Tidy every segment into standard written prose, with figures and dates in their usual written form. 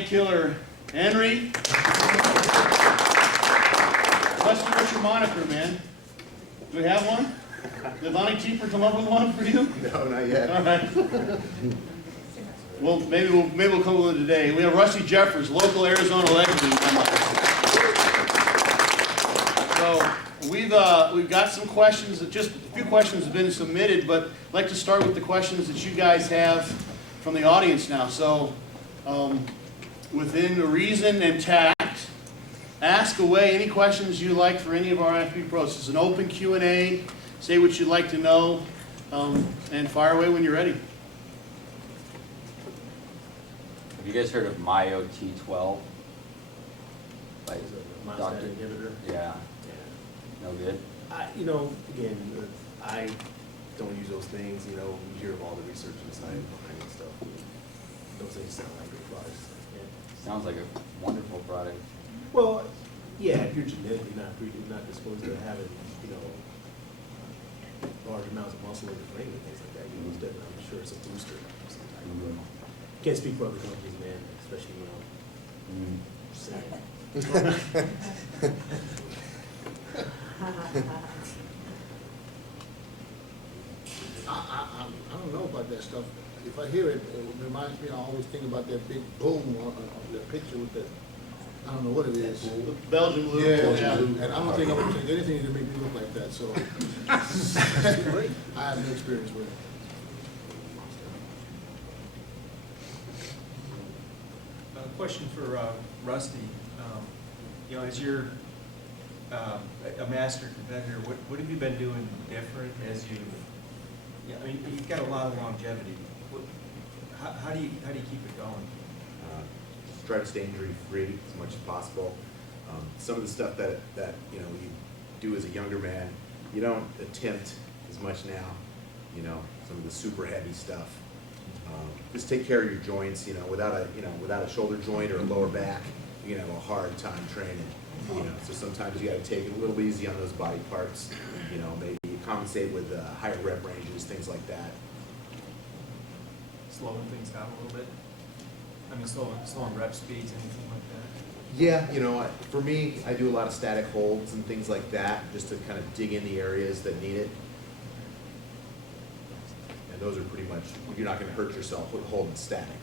giant killer, Henry. Rusty, what's your moniker, man? Do we have one? Did Lonnie Keeper come up with one for you? No, not yet. All right. Well, maybe we'll come up with it today. We have Rusty Jeffers, local Arizona legend. So we've got some questions. Just a few questions have been submitted, but I'd like to start with the questions that you guys have from the audience now. So within reason and tact, ask away any questions you like for any of our FP pros. It's an open Q&A. Say what you'd like to know, and fire away when you're ready. Have you guys heard of Myo T12? By Dr. Inhibitor. Yeah. No good? Again, I don't use those things. You hear of all the research inside behind and stuff. Those things sound like good products. Yeah. Sounds like a wonderful product. Well, yeah, if you're genetically not disposed to having, large amounts of muscle in your brain and things like that, most definitely, I'm sure it's a booster of some type. Can't speak for other companies, man, especially, saying. I don't know about that stuff. If I hear it, it reminds me, I always think about that big boom on the picture with the, I don't know what it is. The Belgian blue. Yeah, and I don't think I would take anything to make me look like that, so. I have no experience with it. A question for Rusty. As you're a master competitor, what have you been doing different as you've got a lot of longevity. How do you keep it going? Just try to stay injury free as much as possible. Some of the stuff that you do as a younger man, you don't attempt as much now. Some of the super heavy stuff. Just take care of your joints. Without a shoulder joint or a lower back, you're gonna have a hard time training. So sometimes you got to take it a little easy on those body parts. Maybe compensate with higher rep ranges, things like that. Slowing things down a little bit? Slowing rep speeds, anything like that? Yeah, for me, I do a lot of static holds and things like that, just to kind of dig in the areas that need it. And those are pretty much, you're not going to hurt yourself holding static,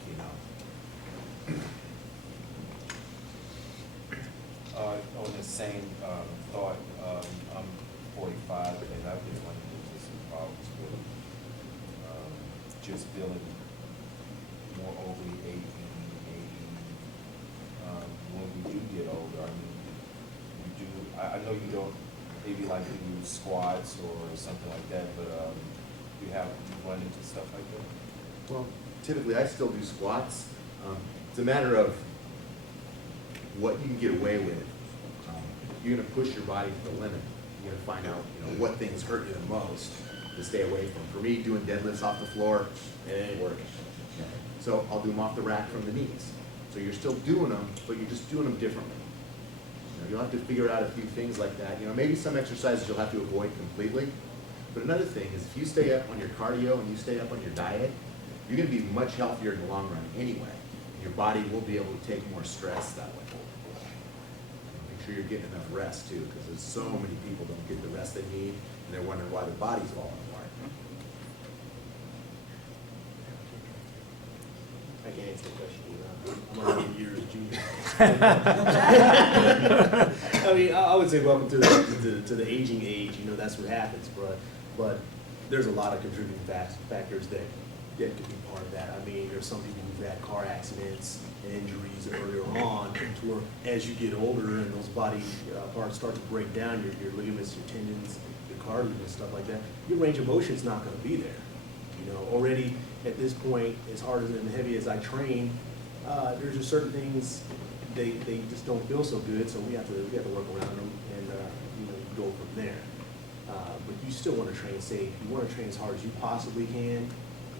On the same thought, I'm 45 and I've been running into some problems with just feeling more overly aching, when we do get older. I know you don't maybe like to do squats or something like that, but you run into stuff like that? Well, typically I still do squats. It's a matter of what you can get away with. You're going to push your body to the limit. You're going to find out, what things hurt you the most to stay away from. For me, doing deadlifts off the floor, it ain't working. So I'll do them off the rack from the knees. So you're still doing them, but you're just doing them differently. You'll have to figure out a few things like that. Maybe some exercises you'll have to avoid completely. But another thing is if you stay up on your cardio and you stay up on your diet, you're going to be much healthier in the long run anyway. Your body will be able to take more stress that way. Make sure you're getting enough rest too, because there's so many people don't get the rest they need, and they're wondering why their body's falling apart. I can't answer the question. I'm 100 years junior. I would say welcome to the aging age. That's what happens, but there's a lot of contributing factors that could be part of that. There's some people who've had car accidents and injuries earlier on, to where as you get older and those body parts start to break down, your ligaments, your tendons, your cartilage and stuff like that, your range of motion is not going to be there. Already at this point, as hard and heavy as I train, there's just certain things they just don't feel so good, so we have to work around them and go from there. But you still want to train safe. You want to train as hard as you possibly can.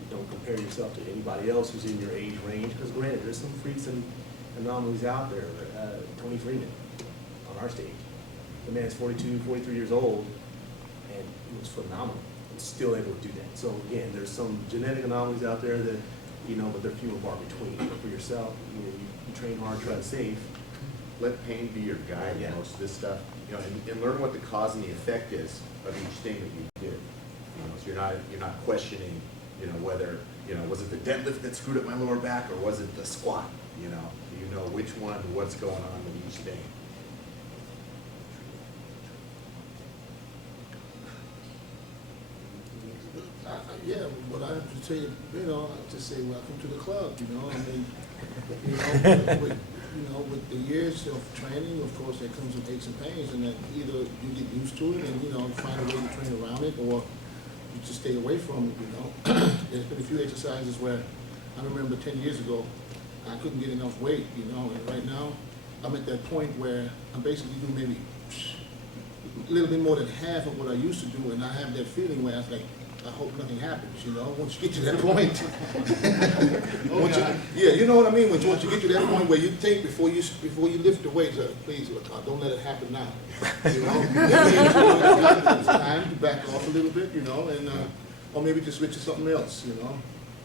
Don't compare yourself to anybody else who's in your age range, because granted, there's some freaks and anomalies out there. Tony Freeman on our stage, the man's 42, 43 years old, and he was phenomenal. And still able to do that. So again, there's some genetic anomalies out there that you know, but they're few and far between. But for yourself, you know, you train hard, train safe. Let pain be your guide in Yeah. most of this stuff, you know, and learn what the cause and the effect is of each thing that you did. You know, so you're not questioning, you know, whether, you know, was it the deadlift that screwed up my lower back, or was it the squat? You know which one, what's going on with each thing. Yeah, but I have to tell you, you know, I have to say, welcome to the club, you know, I mean, with the years of training, of course, there comes some aches and pains, and then either you get used to it and, you know, find a way to train around it, or you just stay away from it, you know. There's been a few exercises where, I remember 10 years ago, I couldn't get enough weight, you know, and right now, I'm at that point where I'm basically doing maybe a little bit more than half of what I used to do, and I have that feeling where I was like, I hope nothing happens, you know, once you get to that point. Once you- yeah, you know what I mean, once you get to that point where you think before you lift the weights, please, don't let it happen now. You know, it's time to back off a little bit, you know, and, or maybe just switch to something else, you know.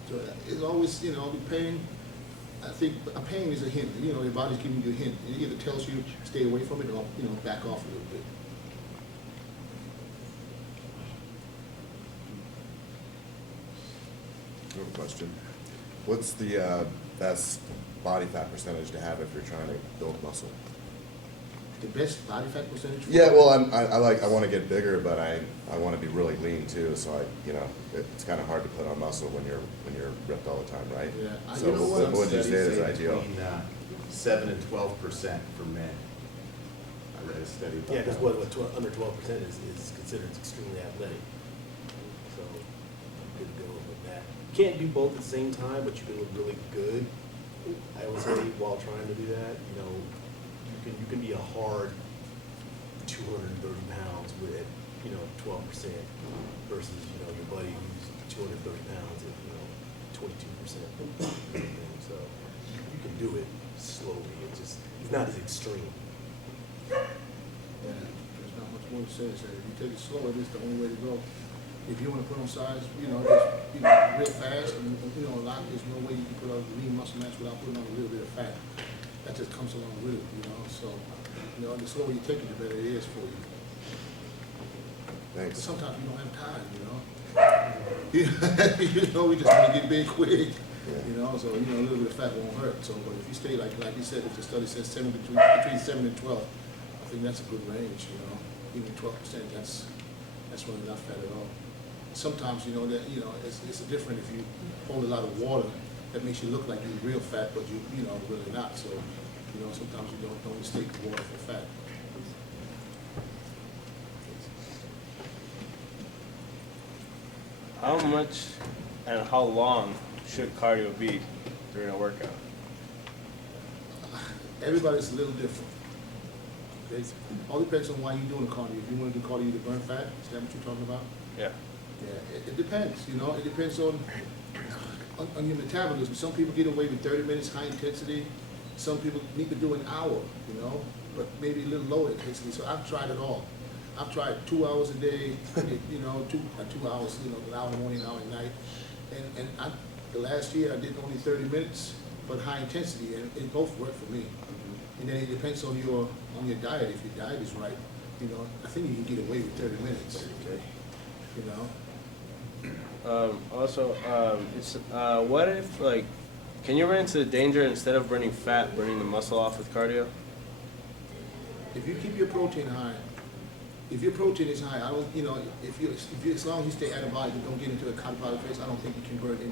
So it's always, you know, the pain, I think a pain is a hint, you know, your body's giving you a hint. It either tells you stay away from it or, you know, back off a little bit. I have a question. What's the best body fat percentage to have if you're trying to build muscle? The best body fat percentage? Yeah, well, I want to get bigger, but I want to be really lean too. So it's kind of hard to put on muscle when you're ripped all the time, right? Yeah. So You know what? what would you say is Studies ideal? Between 7 and 12% for men. I read a study about Yeah, because that. under 12% is considered extremely athletic. So I'm good to go with that. Can't do both at the same time, but you can look really good. I would say while trying to do that, you know, you can be a hard 230 pounds with, you know, 12% versus, you know, your buddy who's 230 pounds at, you know, 22%. So you can do it slowly. It's not as extreme. Yeah, there's not much more to say. So if you take it slow, it is the only way to go. If you want to put on size, you know, just, you know, real fast, and, you know, there's no way you can put on lean muscle mass without putting on a little bit of fat. That just comes along with it, you know. So, you know, the slower you take it, the better it is for you. But Thanks. sometimes you don't have time, you know. You know, we just want to get big quick. You know, so, you know, a little bit of fat won't hurt. So, but if you stay like you said, if the study says between 7 and 12, I think that's a good range, you know. Even 12%, that's really not fat at all. Sometimes, you know, that, you know, it's different if you hold a lot of water, that makes you look like you're real fat, but you know, really not. So, you know, sometimes you don't mistake water for fat. How much and how long should cardio be during a workout? Everybody's a little different. Okay? All depends on why you're doing cardio. If you want to do cardio to burn fat, is that what you're talking about? Yeah. Yeah, it depends, you know, it depends on your metabolism. Some people get away with 30 minutes high intensity. Some people need to do an hour, you know, but maybe a little lower intensity. So I've tried it all. I've tried 2 hours a day, you know, 2 hours, you know, an hour in the morning, an hour at night. And the last year I did only 30 minutes, but high intensity, and it both worked for me. And then it depends on your diet. If your diet is right, you know, I think you can get away with 30 minutes, you know. What if, like, can you run into the danger instead of burning fat, burning the muscle off with cardio? If you keep your protein high, if your protein is high, I don't, you know, if you as long as you stay anabolic and don't get into a catabolic phase, I don't think you can burn any